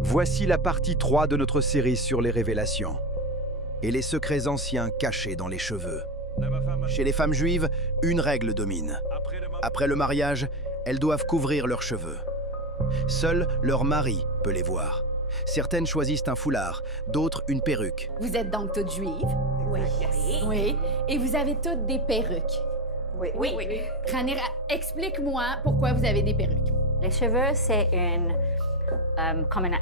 Voici la partie 3 de notre série sur les révélations et les secrets anciens cachés dans les cheveux. Chez les femmes juives, une règle domine. Après le mariage, elles doivent couvrir leurs cheveux. Seul leur mari peut les voir. Certaines choisissent un foulard, d'autres une perruque. Vous êtes donc toutes juives? Oui. Oui. Et vous avez toutes des perruques? Oui. Ranira, explique-moi pourquoi vous avez des perruques. Les cheveux, c'est comme une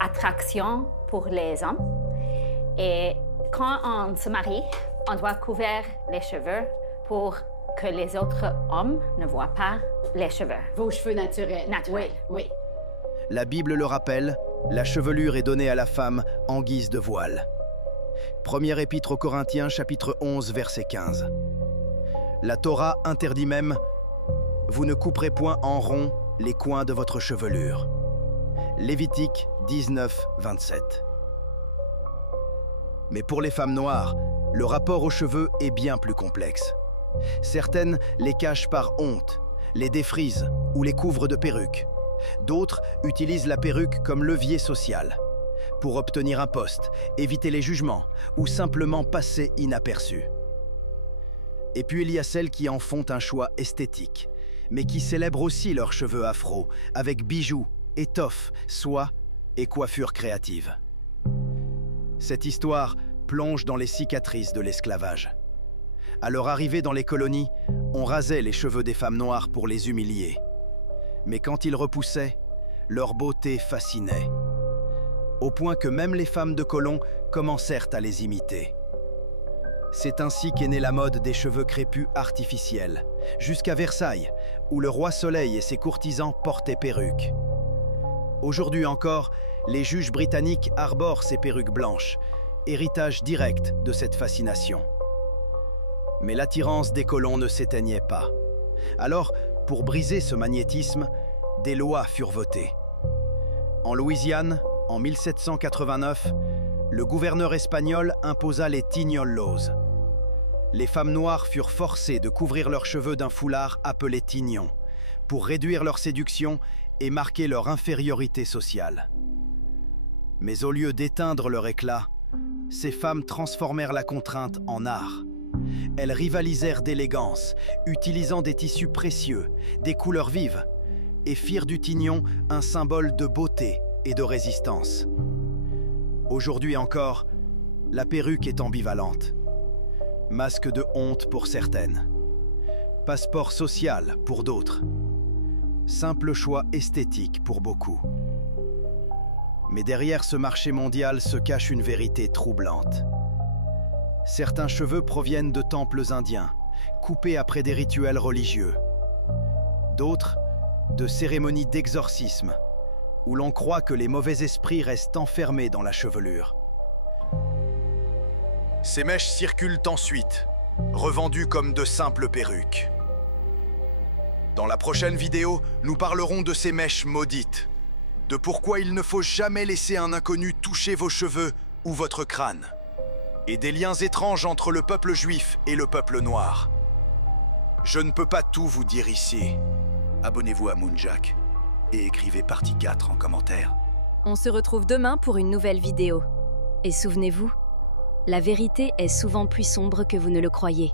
attraction pour les hommes. Et quand on se marie, on doit couvrir les cheveux pour que les autres hommes ne voient pas les cheveux. Vos cheveux naturels. Naturels. Oui. La Bible le rappelle, la chevelure est donnée à la femme en guise de voile. Première épître aux Corinthiens, chapitre 11, verset 15. La Torah interdit même « Vous ne couperez point en rond les coins de votre chevelure ». Lévitique 19, 27. Mais pour les femmes noires, le rapport aux cheveux est bien plus complexe. Certaines les cachent par honte, les défrisent ou les couvrent de perruques. D'autres utilisent la perruque comme levier social, pour obtenir un poste, éviter les jugements ou simplement passer inaperçus. Et puis il y a celles qui en font un choix esthétique, mais qui célèbrent aussi leurs cheveux afro, avec bijoux, étoffes, soie et coiffures créatives. Cette histoire plonge dans les cicatrices de l'esclavage. À leur arrivée dans les colonies, on rasait les cheveux des femmes noires pour les humilier. Mais quand ils repoussaient, leur beauté fascinait, au point que même les femmes de colons commencèrent à les imiter. C'est ainsi qu'est née la mode des cheveux crépus artificiels, jusqu'à Versailles, où le roi Soleil et ses courtisans portaient perruques. Aujourd'hui encore, les juges britanniques arborent ces perruques blanches, héritage direct de cette fascination. Mais l'attirance des colons ne s'éteignait pas. Alors, pour briser ce magnétisme, des lois furent votées. En Louisiane, en 1789, le gouverneur espagnol imposa les Tignol Laws. Les femmes noires furent forcées de couvrir leurs cheveux d'un foulard appelé tignon, pour réduire leur séduction et marquer leur infériorité sociale. Mais au lieu d'éteindre leur éclat, ces femmes transformèrent la contrainte en art. Elles rivalisèrent d'élégance, utilisant des tissus précieux, des couleurs vives, et firent du tignon un symbole de beauté et de résistance. Aujourd'hui encore, la perruque est ambivalente. Masque de honte pour certaines, passeport social pour d'autres, simple choix esthétique pour beaucoup. Mais derrière ce marché mondial se cache une vérité troublante. Certains cheveux proviennent de temples indiens, coupés après des rituels religieux. D'autres, de cérémonies d'exorcisme, où l'on croit que les mauvais esprits restent enfermés dans la chevelure. Ces mèches circulent ensuite, revendues comme de simples perruques. Dans la prochaine vidéo, nous parlerons de ces mèches maudites, de pourquoi il ne faut jamais laisser un inconnu toucher vos cheveux ou votre crâne, et des liens étranges entre le peuple juif et le peuple noir. Je ne peux pas tout vous dire ici. Abonnez-vous à Moonjack et écrivez partie 4 en commentaire. On se retrouve demain pour une nouvelle vidéo. Et souvenez-vous, la vérité est souvent plus sombre que vous ne le croyez.